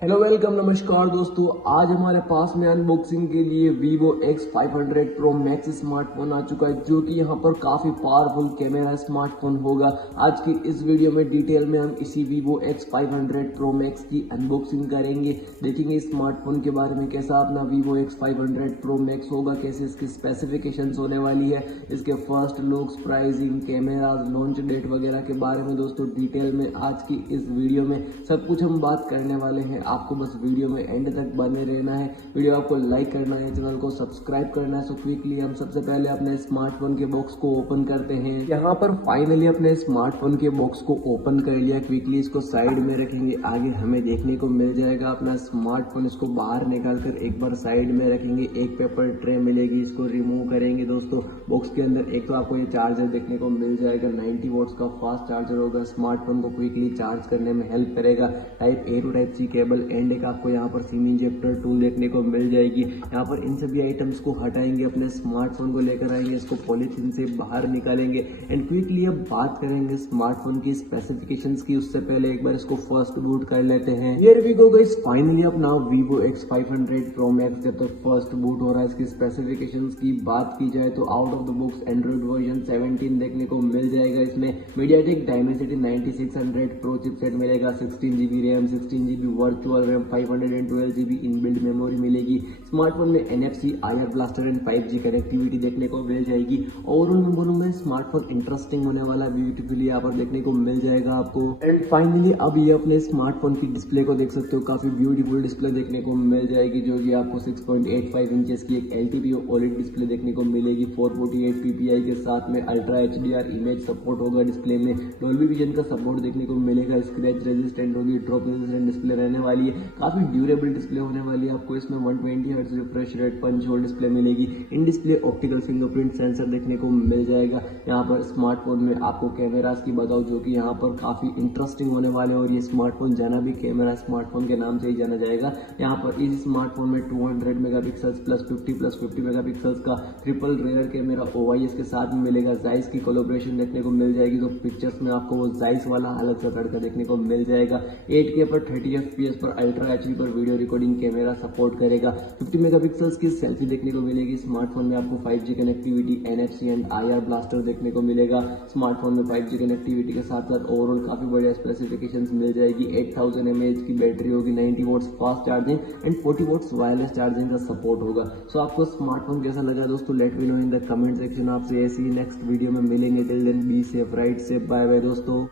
Hello welcome नमस्कार दोस्तों। आज हमारे पास में अनबॉक्सिंग के लिए Vivo X500 Pro Max smartphone आ चुका है, जो कि यहां पर काफी पावरफुल कैमरा स्मार्टफोन होगा। आज की इस वीडियो में डिटेल में हम इसी Vivo X500 Pro Max की अनबॉक्सिंग करेंगे, देखेंगे इस स्मार्टफोन के बारे में, कैसा अपना Vivo X500 Pro Max होगा, कैसे इसकी स्पेसिफिकेशंस होने वाली है, इसके first looks, pricing, cameras, launch date वगैरह के बारे में दोस्तों डिटेल में आज की इस वीडियो में सब कुछ हम बात करने वाले हैं। आपको बस वीडियो में एंड तक बने रहना है। वीडियो आपको लाइक करना है, चैनल को सब्सक्राइब करना है। सो क्विकली हम सबसे पहले अपने स्मार्टफोन के बॉक्स को ओपन करते हैं। यहाँ पर फाइनली अपने स्मार्टफोन के बॉक्स को ओपन कर लिया। क्विकली इसको साइड में रखेंगे, आगे हमें देखने को मिल जाएगा अपना स्मार्टफोन। इसको बाहर निकाल कर एक बार साइड में रखेंगे, एक पेपर ट्रे मिलेगी, इसको रिमूव करेंगे दोस्तों। बॉक्स के अंदर एक तो आपको ये चार्जर देखने को मिल जाएगा, 90 वोट्स का फास्ट चार्जर होगा, स्मार्टफोन को क्विकली चार्ज करने में हेल्प करेगा। Type A to type C cable and एक आपको यहाँ पर सिम इंजेक्टर टूल देखने को मिल जाएगी। यहाँ पर इन सभी आइटम्स को हटाएंगे, अपने स्मार्टफोन को लेकर आएंगे, इसको पॉलीथीन से बाहर निकालेंगे एंड क्विकली अब बात करेंगे स्मार्टफोन की स्पेसिफिकेशंस की। उससे पहले एक बार इसको फर्स्ट बूट कर लेते हैं। Here we go guys, finally अपना Vivo X500 Pro Max जब तक फर्स्ट बूट हो रहा है। इसकी स्पेसिफिकेशंस की बात की जाए तो out of the box Android version 17 देखने को मिल जाएगा। इसमें MediaTek Dimensity 9600 Pro चिपसेट मिलेगा, 16GB RAM, 16GB virtual RAM, 512GB inbuilt memory मिलेगी। स्मार्टफोन में NFC, IR blaster and 5G connectivity देखने को मिल जाएगी। ओवरऑल मैं बोलूंगा स्मार्टफोन इंटरेस्टिंग होने वाला, ब्यूटीफुली यहाँ पर देखने को मिल जाएगा आपको। एंड फाइनली अब ये अपने स्मार्टफोन की डिस्प्ले को देख सकते हो, काफी ब्यूटीफुल डिस्प्ले देखने को मिल जाएगी, जो कि आपको 6.85 इंचेस की एक LTPO OLED डिस्प्ले देखने को मिलेगी। 448 ppi के साथ में अल्ट्रा HDR इमेज सपोर्ट होगा डिस्प्ले में, डॉल्बी विजन का सपोर्ट देखने को मिलेगा, स्क्रैच रेजिस्टेंट होगी, ड्रॉप रेजिस्टेंट डिस्प्ले रहने वाली है, काफी ड्यूरेबल डिस्प्ले होने वाली है। आपको इसमें 120 hertz refresh rate punch hole display मिलेगी। In display optical fingerprint sensor देखने को मिल जाएगा। यहाँ पर स्मार्टफोन में आपको कैमरास की बताओ, जो कि यहाँ पर काफी इंटरेस्टिंग होने वाले हैं, और ये स्मार्टफोन जाना भी कैमरा स्मार्टफोन के नाम से ही जाना जाएगा। यहाँ पर इस स्मार्टफोन में 200 मेगापिक्सल्स प्लस 50 मेगापिक्सल्स का ट्रिपल रेयर कैमरा OIS के साथ में मिलेगा। जाइस की कोलैबोरेशन देखने को मिल जाएगी, तो पिक्चर्स में आपको वो जाइस वाला अलग सा तड़का देखने को मिल जाएगा। 8K पर 30 FPS पर अल्ट्रा HD पर वीडियो रिकॉर्डिंग कैमरा सपोर्ट करेगा। 50 मेगापिक्सल्स की सेल्फी देखने को मिलेगी। स्मार्टफोन में आपको 5G connectivity, NFC and IR blaster देखने को मिलेगा। स्मार्टफोन में 5G कनेक्टिविटी के साथ साथ ओवरऑल काफी बढ़िया स्पेसिफिकेशंस मिल जाएगी। 8000 mAh की बैटरी होगी, 90 watts fast charging and 40 watts wireless charging का सपोर्ट होगा। सो आपको स्मार्टफोन कैसा लगा दोस्तों, let me know in the comment section. आपसे ऐसी नेक्स्ट वीडियो में मिलेंगे। Till then be safe, right safe, bye bye दोस्तों।